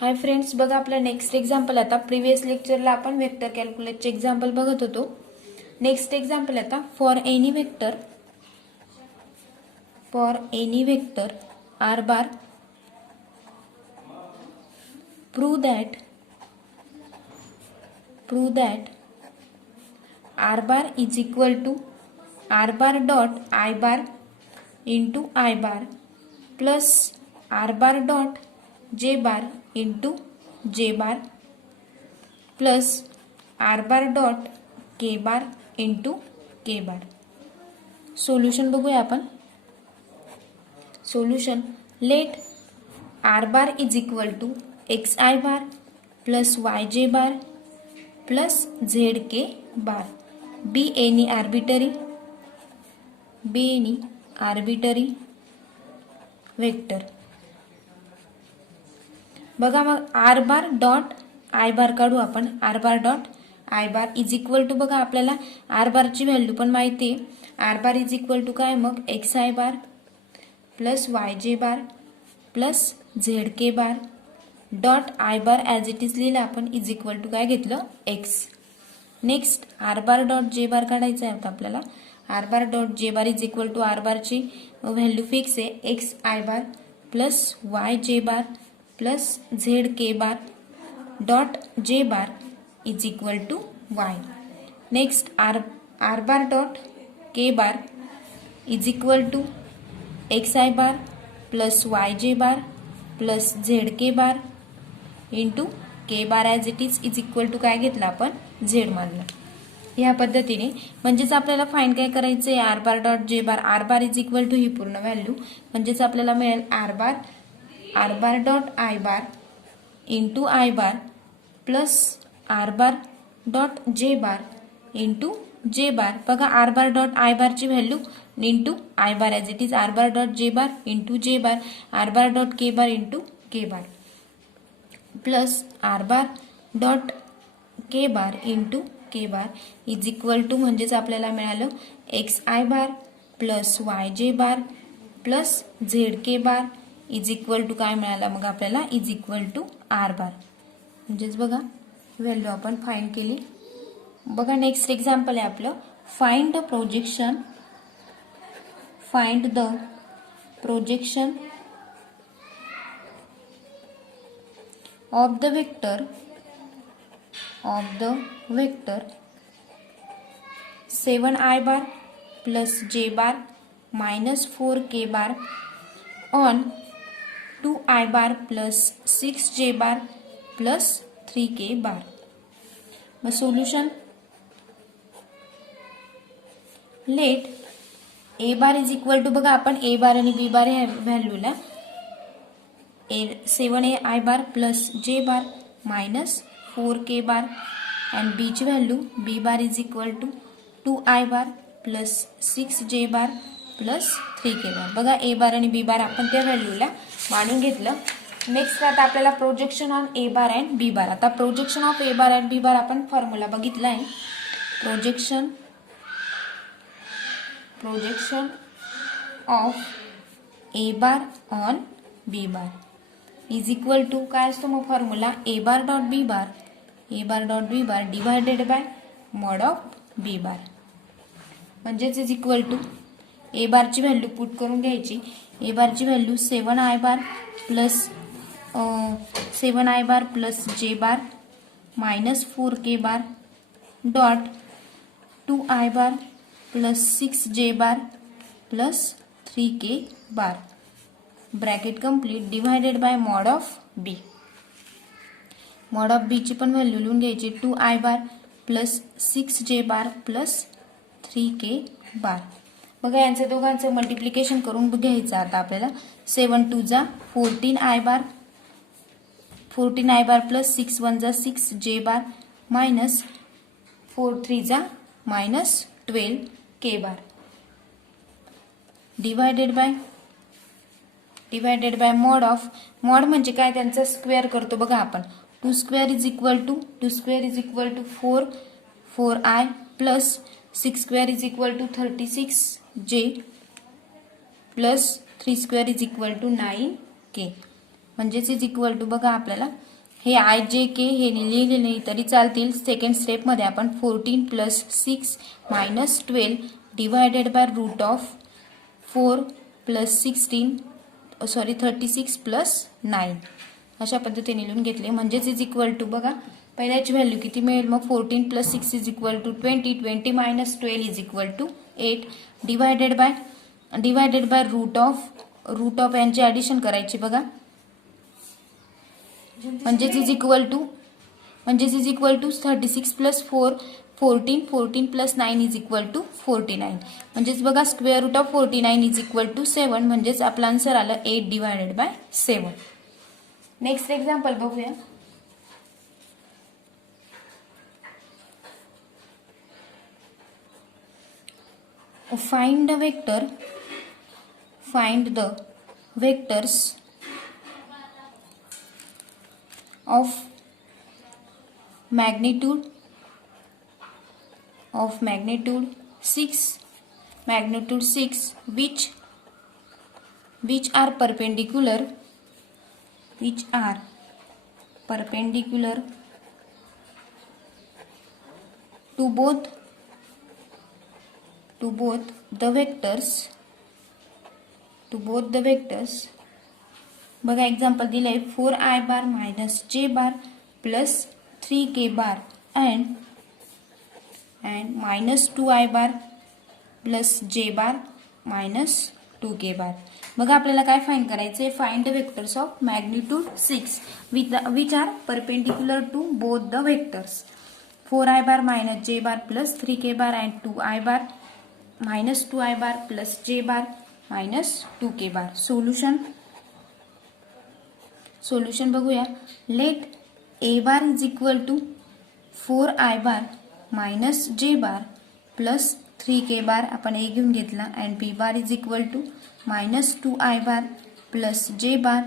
हाय friends, बघा आपला next example. आता प्रिव्हियस लेक्चरला आपण वेक्टर कॅल्क्युलसचे एक्झाम्पल बघत होतो. नेक्स्ट एक्झाम्पल आता for any vector R bar prove that R bar is equal to R bar dot I bar into I bar plus R bar dot J bar into J bar plus R bar dot K bar into K bar. Solution बघूया आपण. Solution let R bar is equal to X I bar plus Y J bar plus Z K bar B any arbitrary vector. बघा मग R bar dot I bar काढू आपण. R bar dot I bar is equal to, बघा आपल्याला R बारची value पण माहिती आहे. R bar is equal to काय मग X I bar plus Y J bar plus Z K bar dot I bar as it is लिहिलं आपण इज इक्वल टू काय घेतलं X. Next R bar dot J बार काढायचं आहे आता आपल्याला. R bar dot J bar is equal to R बारची value fix आहे X I bar plus Y J bar plus Z K bar dot J bar is equal to Y. Next R bar dot K bar is equal to X I bar plus Y J bar plus Z K bar into K bar as it is equal to काय घेतलं आपण Z मानलं. ह्या पद्धतीने म्हणजेच आपल्याला find काय करायचं आहे R bar dot J bar. R bar is equal to ही पूर्ण व्हॅल्यू म्हणजेच आपल्याला मिळेल R bar dot I bar into I bar plus R bar dot J bar into J bar. बघा आर बार डॉट आय बारची value into I bar as it is R bar dot J bar into J bar R bar dot K bar into K bar plus R bar dot K bar into K bar is equal to म्हणजेच आपल्याला मिळालं X I bar plus Y J bar plus Z K bar is equal to काय मिळाला मग आपल्याला is equal to R bar. म्हणजेच बघा value आपण फाइंड केली. बघा नेक्स्ट एक्झाम्पल आहे आपलं find the projection of the vector 7i bar plus j bar minus 4k bar on 2i bar plus 6j bar plus 3k bar. मग solution let a bar is equal to, बघा आपण a bar आणि b bar ह्या व्हॅल्यूला 7i bar plus j bar minus 4k bar and b ची value b bar is equal to 2i bar plus 6j bar plus 3k bar. बघा a bar आणि b bar आपण त्या व्हॅल्यूला मानून घेतलं. नेक्स्ट आता आपल्याला projection on a bar and b bar. आता projection of a bar and b bar आपण फॉर्म्युला बघितला आहे. Projection of a bar on b bar is equal to काय असतो मग formula a bar dot b bar divided by mod of b bar. म्हणजेच is equal to a bar ची value put करून घ्यायची. a bar ची value 7i bar plus j bar minus 4k bar dot 2i bar plus 6j bar plus 3k bar bracket complete divided by mod of b. Mod of b ची पण value लिहून घ्यायची 2i bar plus 6j bar plus 3k bar. बघा यांचं दोघांचं multiplication करून घ्यायचं आता आपल्याला. 7 2 जा 14i bar प्लस 6 1 जा 6j bar मायनस 4 3 जा minus 12k bar divided by mod of. Mod म्हणजे काय त्यांचा स्क्वेअर करतो बघा आपण. 2 square is equal to 4i plus 6 square is equal to 36j plus 3 square is equal to 9k. म्हणजेच is equal to बघा आपल्याला हे आय जे के हे लिहिले नाही तरी चालतील. सेकंड स्टेपमध्ये आपण 14 plus 6 minus 12 divided by root of 4 plus 36 plus 9 अशा पद्धतीने लिहून घेतले. म्हणजेच इज इक्वल टू बघा पहिल्याची व्हॅल्यू किती मिळेल मग 14 plus 6 is equal to 20 20 minus 12 is equal to 8 divided by root of यांची ॲडिशन करायची बघा. म्हणजेच is equal to 36 plus 4 14 plus 9 is equal to 49. म्हणजेच बघा square root of 49 is equal to 7. म्हणजेच आपलं आन्सर आलं 8 डिवायडेड बाय 7. नेक्स्ट एक्झाम्पल बघूया. Find the vectors of magnitude 6 which are perpendicular to both the vectors बघा example दिलंय 4i bar minus J bar plus 3k bar and minus 2i bar plus J bar minus 2k बार. बघा आपल्याला काय find करायचंय. Find the vectors of magnitude 6 which are perpendicular to both the vectors 4i bar minus J bar plus 3k bar and 2i bar minus 2i bar plus J bar minus 2k bar. Solution बघूया. Let A bar is equal to 4i bar minus J bar plus 3k bar आपण A घेऊन घेतला and B bar is equal to minus 2i bar plus J bar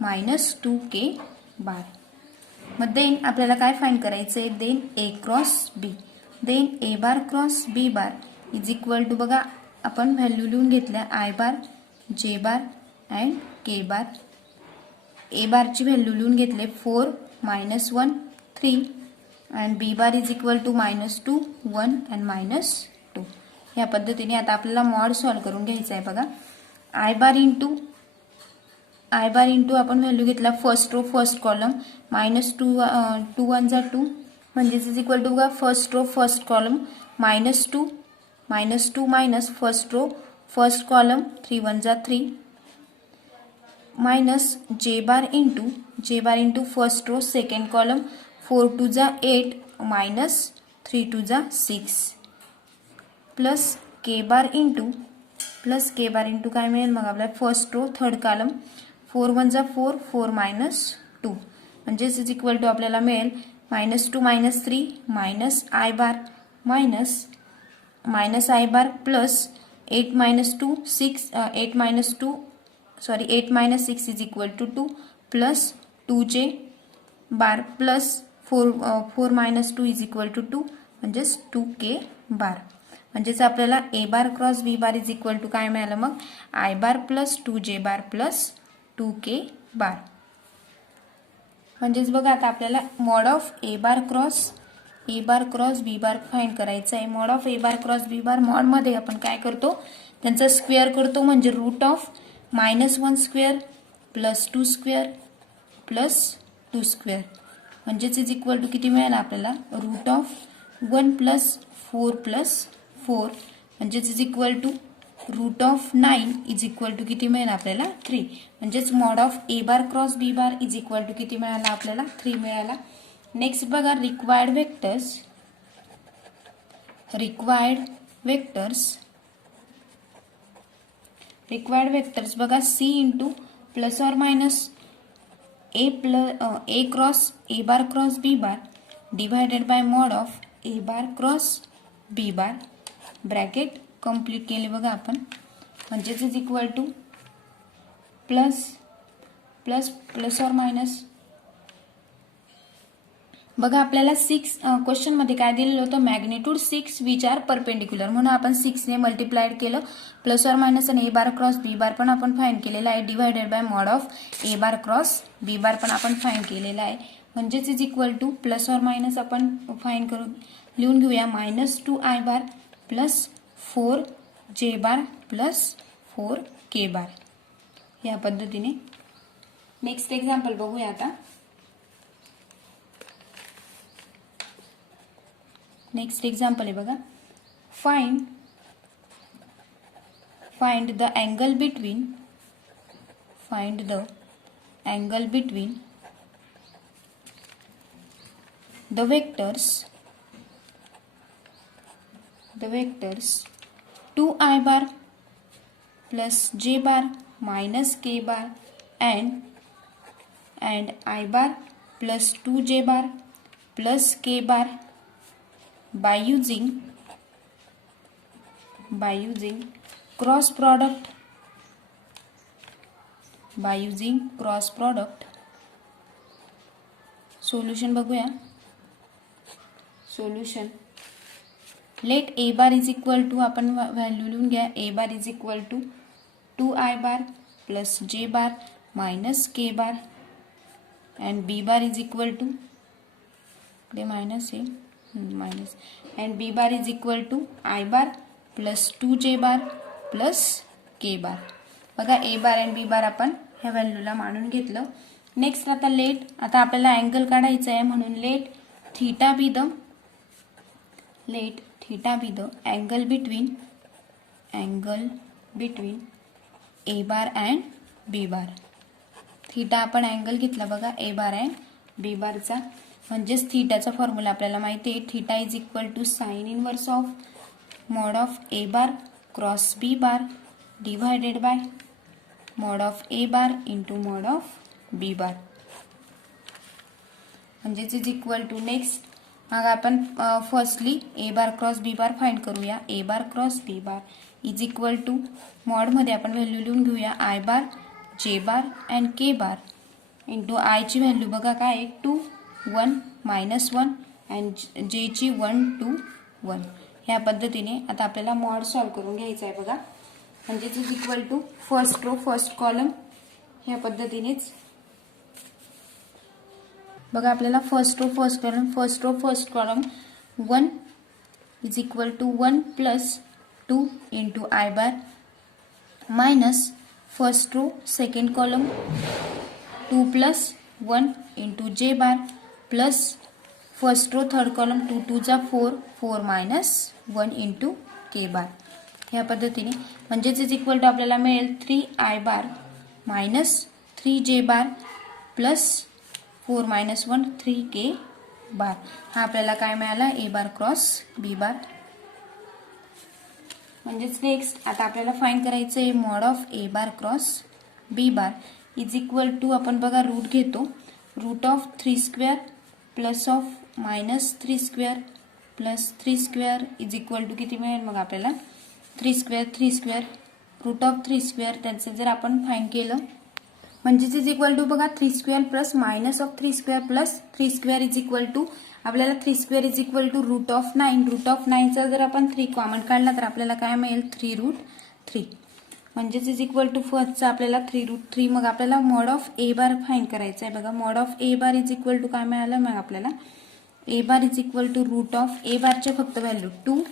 minus 2k बार. मग then आपल्याला काय find करायचंय. Then A cross B then A bar cross B bar is equal to बघा आपण value लिहून घेतल्या I bar J bar and K बार. ए बारची value लिहून घेतले 4 minus 1 3 and B bar is equal to minus 2 1 and minus 2. या पद्धतीने आता आपल्याला मॉड सॉल्व करून घ्यायचा आहे बघा. आय बार इंटू आपण व्हॅल्यू घेतला first row first column minus 2 1 जा 2 म्हणजेच इज इक्वल टू बघा first row first column minus 2 minus first row first column 3 1 जा 3 minus J bar into first row second column 4 2 जा 8 मायनस 3 2 जा 6 plus K bar into काय मिळेल मग आपल्याला फर्स्ट रो थर्ड कॉलम 4 1 जा 4 4 मायनस 2 म्हणजेच इज इक्वल टू आपल्याला मिळेल minus 2 minus 3 minus I bar minus I bar plus 8 minus 6 is equal to 2 plus 2j bar plus 4 minus 2 is equal to 2 म्हणजेच 2k bar. म्हणजेच आपल्याला A bar cross B bar is equal to काय मिळालं मग I bar plus 2j bar plus 2k bar. म्हणजेच बघा आता आपल्याला mod of A bar cross B bar find करायचं आहे. Mod of A bar cross B bar मॉडमध्ये आपण काय करतो त्यांचा स्क्वेअर करतो म्हणजे root of -1 square plus 2 square plus 2 square म्हणजेच इज इक्वल टू किती मिळालं आपल्याला रूट ऑफ 1 प्लस 4 म्हणजेच is equal to root of 9 is equal to किती मिळेल आपल्याला 3. म्हणजेच mod of A bar cross B bar is equal to किती मिळाला आपल्याला 3 मिळाला. नेक्स्ट बघा रिक्वायर्ड वेक्टर्स बघा C into plus or minus A cross A bar cross B bar divided by mod of A bar cross B bar bracket complete केले बघा आपण. म्हणजेच is equal to plus or minus बघा आपल्याला 6 question मध्ये काय दिलेलं होतं, मॅग्निट्यूड 6 विच आर परपेंडिक्युलर, म्हणून आपण 6 ने मल्टिप्लाइड केलं, प्लस ऑर मायनस आणि ए बार क्रॉस बी बार पण आपण फाइंड केलेला आहे, divided by mod of A bar cross B bar पण आपण फाइंड केलेला आहे, म्हणजेच is equal to plus or minus आपण फाइंड करून लिहून घेऊया, -2 आय बार प्लस 4 जे बार प्लस 4 के बार, या पद्धतीने. नेक्स्ट एक्झाम्पल बघूया आता. नेक्स्ट एक्झाम्पल आहे बघा, find the angle between the vectors 2i bar plus j bar minus k bar and I bar plus 2j bar plus k bar by using cross product. Solution बघूया. Solution, let A bar is equal to, आपण value लिहून घ्या, A bar is equal to 2i bar plus J bar minus K bar and B bar is equal to, इकडे minus आहे, minus, and B bar is equal to I bar plus 2j bar plus K bar. बघा A bar and B बार आपण ह्या व्हॅल्यूला मानून घेतलं. Next आता आता आपल्याला अँगल काढायचा आहे, म्हणून let theta B the angle between A bar and B bar. Theta आपण अँगल घेतला बघा ए बार अँड बी बारचा, म्हणजेच थीटाचा फॉर्म्युला आपल्याला माहिती आहे, theta is equal to sine inverse of mod of A bar cross B bar divided by mod of A bar into mod of B bar, म्हणजेच is equal to. Next मग आपण firstly A bar cross B bar find करूया. A bar cross B bar is equal to मॉडमध्ये आपण value लिहून घेऊया, I bar J bar and K bar into आयची value बघा काय आहे 2 1 -1 अँड जेची 1 2 1. ह्या पद्धतीने आता आपल्याला मॉड सॉल्व करून घ्यायचा आहे बघा, म्हणजेच is equal to first row first column, ह्या पद्धतीनेच बघा आपल्याला first row first column 1 is equal to 1 plus 2 into I bar minus first row second column 2 plus 1 into J bar plus first row third column 2 2 जा 4 4 minus 1 into K बार. ह्या पद्धतीने म्हणजेच is equal to आपल्याला मिळेल 3 I bar minus 3 जे bar plus 4 minus 1 3 के बार. हा आपल्याला काय मिळाला, ए बार क्रॉस बी बार. म्हणजेच नेक्स्ट आता आपल्याला फाइंड करायचं आहे mod of A bar cross B bar is equal to, आपण बघा रूट घेतो, root of 3 square plus of minus 3 square plus 3 square is equal to किती मिळेल मग आपल्याला 3 स्क्वेअर रूट ऑफ 3 स्क्वेअर, त्यांचे जर आपण फाइंड केलं म्हणजेच इज इक्वल टू बघा 3 square plus minus of 3 square plus 3 square is equal to आपल्याला 3 square is equal to root of 9चा जर आपण 3 कॉमन काढला तर आपल्याला काय मिळेल 3√3, म्हणजेच इज इक्वल टू फर्स्टचा आपल्याला 3√3. मग आपल्याला mod of A bar find करायचा आहे बघा, mod of A bar is equal to काय मिळालं मग आपल्याला A bar is equal to root of A बारचे फक्त व्हॅल्यू 2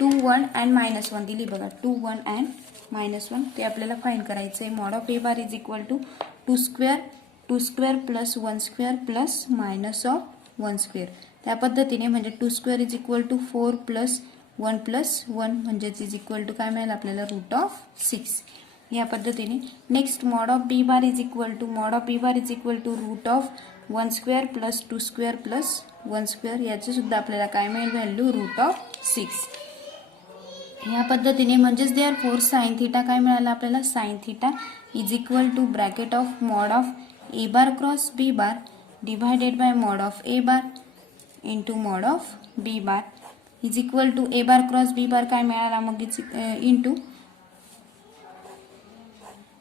2 1 अँड -1 दिली बघा, 2 1 अँड -1 ते आपल्याला फाइंड करायचं आहे. Mod of A bar is equal to 2 square plus 1 square plus minus of 1 square, त्या पद्धतीने म्हणजे 2 square is equal to 4 plus 1 म्हणजेच इज इक्वल टू काय मिळेल आपल्याला रूट ऑफ 6. या पद्धतीने next mod of B bar is equal to root of 1 square plus 2 square plus 1 square, याचे सुद्धा आपल्याला काय मिळेल व्हॅल्यू रूट ऑफ 6. या पद्धतीने म्हणजेच देअरफॉर साइन थिटा काय मिळाला आपल्याला, sine theta is equal to bracket of mod of A bar cross B bar divided by mod of A bar into mod of B bar is equal to A bar cross B bar काय मिळाला मग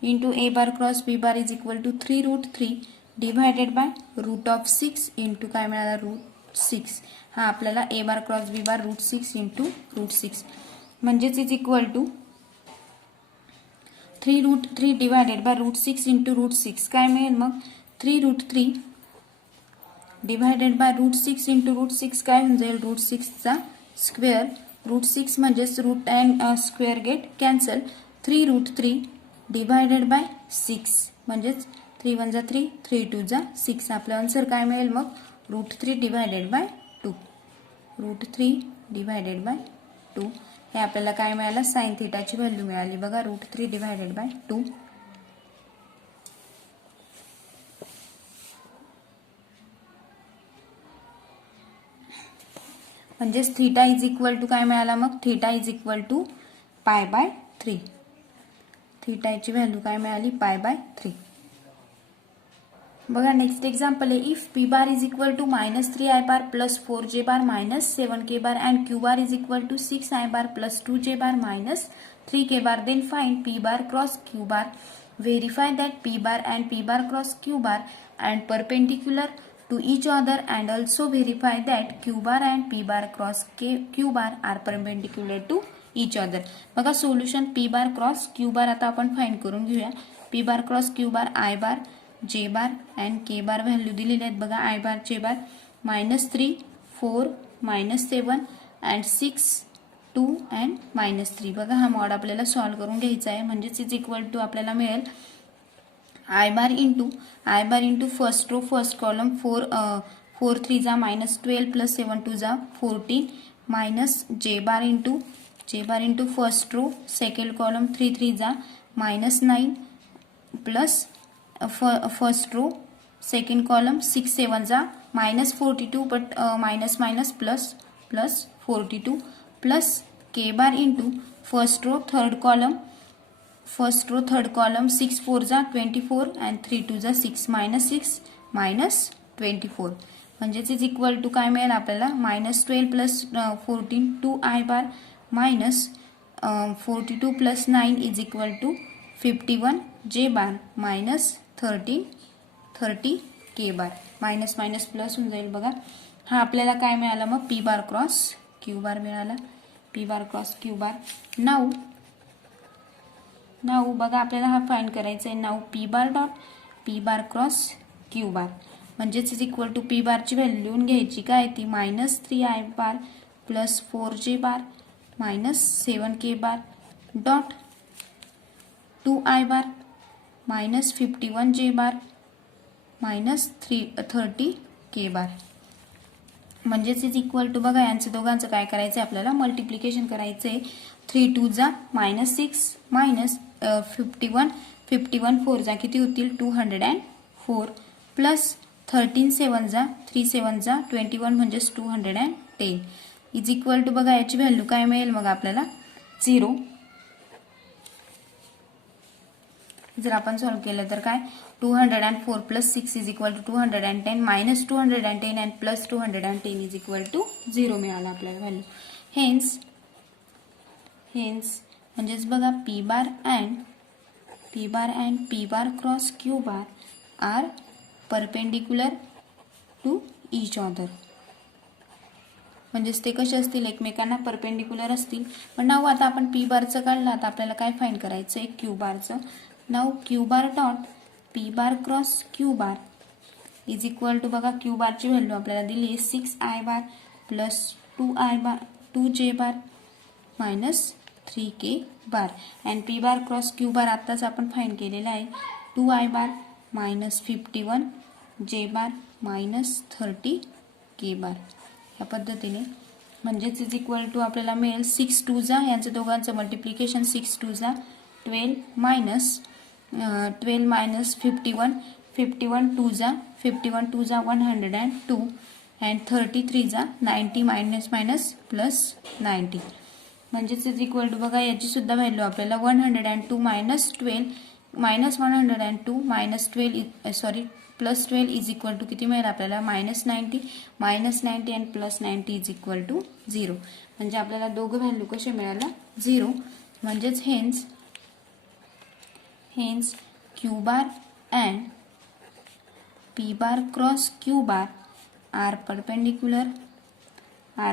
into A bar cross B bar is equal to 3√3 divided by root of 6 into काय मिळाला route 6. हा आपल्याला A bar cross B bar √6 into √6 म्हणजेच is equal to 3√3 divided by √6 into √6 काय मिळेल मग 3√3 डिवायडेड बाय √6 इंटू √6 काय होऊन जाईल √6 चा स्क्वेअर √6 म्हणजेच root and square get cancel 3√3 divided by 6 म्हणजेच 3 1 जा 3 3 2 जा 6 आपलं आन्सर काय मिळेल मग √3 डिवायडेड बाय 2 √3 डिवायडेड बाय 2 हे आपल्याला काय मिळालं साइन थिटाची व्हॅल्यू मिळाली बघा √3 डिवायडेड बाय 2 म्हणजेच थीटा इज इक्वल टू काय मिळाला मग थीटा इज इक्वल टू π/3 थीटाची व्हॅल्यू काय मिळाली π/3 बघा नेक्स्ट एक्झाम्पल आहे if p bar is equal to -3i bar plus 4j bar -7k bar and q bar is equal to 6i bar plus 2j bar -3k bar then find p bar cross q bar verify that p bar and p bar cross q bar and perpendicular to each other and also verify that q bar and p bar cross q bar are perpendicular to each other. बघा solution p bar cross q bar आता आपण find करून घेऊया p bar cross q bar i bar j bar and k bar value दिलेले आहेत बघा i bar j bar -3 4 -7 and 6 2 and -3 बघा हा मॉड आपल्याला सॉल्व्ह करून घ्यायचा आहे म्हणजेच इज इक्वल टू आपल्याला मिळेल I bar into first row first column 4 3 जा -12 plus 7 2 जा 14 minus j bar into first row second column 3 3 जा -9 plus first row second column 6 7 जा -42 but minus plus 42 plus k bar into first row third column 6 4 जा 24 and 3 2 जा 6 -6 -24 म्हणजेच is equal to काय मिळेल आपल्याला -12 plus 14 2i bar minus 42 plus 9 is equal to 51 j bar minus 30 k bar minus plus होऊन जाईल बघा हा आपल्याला काय मिळाला मग p bar cross q bar मिळाला p bar cross q bar now बघा आपल्याला हा फाइंड करायचा आहे now p bar dot p bar cross q bar म्हणजेच इज इक्वल टू p बारची व्हॅल्यू लिहून घ्यायची काय ती -3i bar plus 4j bar -7k बार डॉट 2i बार -51j बार -30k बार म्हणजेच इज इक्वल टू बघा यांचं दोघांचं काय करायचं आपल्याला मल्टिप्लिकेशन करायचंय 3 2 जा -6 51 4 जा किती होतील 204 प्लस 13 7 जा 3 7 जा 21 म्हणजेच 210 इज इक्वल टू बघा याची व्हॅल्यू काय मिळेल मग आपल्याला 0 जर आपण सॉल्व्ह केलं तर काय 204 plus 6 is equal to 210 minus 210 and plus 210 is equal to 0 मिळाला आपल्याला व्हॅल्यू हेन्स म्हणजेच बघा p bar and p bar cross q bar are perpendicular to each other म्हणजेच ते कसे असतील एकमेकांना परपेंडिक्युलर असतील पण नाव आता आपण p बारचं काढलं आता आपल्याला काय फाइंड करायचं आहे q बारचं नाव q bar dot p bar cross q bar is equal to बघा q बारची व्हॅल्यू आपल्याला दिली आहे 6i bar plus 2j bar minus 3k bar and p bar cross q bar आताच आपण फाइंड केलेला आहे 2i bar minus 51 j bar minus 30k bar या पद्धतीने म्हणजेच इज इक्वल टू आपल्याला मिळेल 6 2 जा यांचं दोघांचं मल्टिप्लिकेशन 6 2 जा 12 मायनस 51 2 जा 102 अँड 33 जा 90 मायनस प्लस 90 म्हणजेच इज इक्वल टू बघा याची सुद्धा व्हॅल्यू आपल्याला 102 minus 12 sorry plus 12 is equal to किती मिळेल आपल्याला -90 and plus 90 is equal to 0 म्हणजे आपल्याला दोघं व्हॅल्यू कसे मिळाला 0 म्हणजेच hence q bar and p bar cross q bar are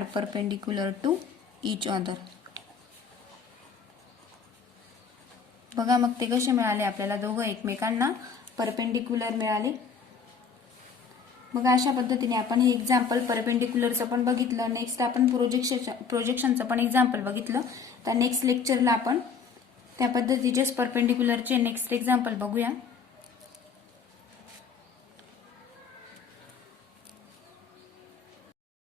perpendicular to each other. बघा मग ते कसे मिळाले आपल्याला, दोघं एकमेकांना परपेंडिक्युलर मिळाले. मग अशा पद्धतीने आपण हे एक्झाम्पल परपेंडिक्युलरचं पण बघितलं. नेक्स्ट आपण प्रोजेक्शनचं पण एक्झाम्पल बघितलं. तर नेक्स्ट लेक्चरला आपण त्या पद्धतीचेच परपेंडिक्युलरचे नेक्स्ट एक्झाम्पल बघूया.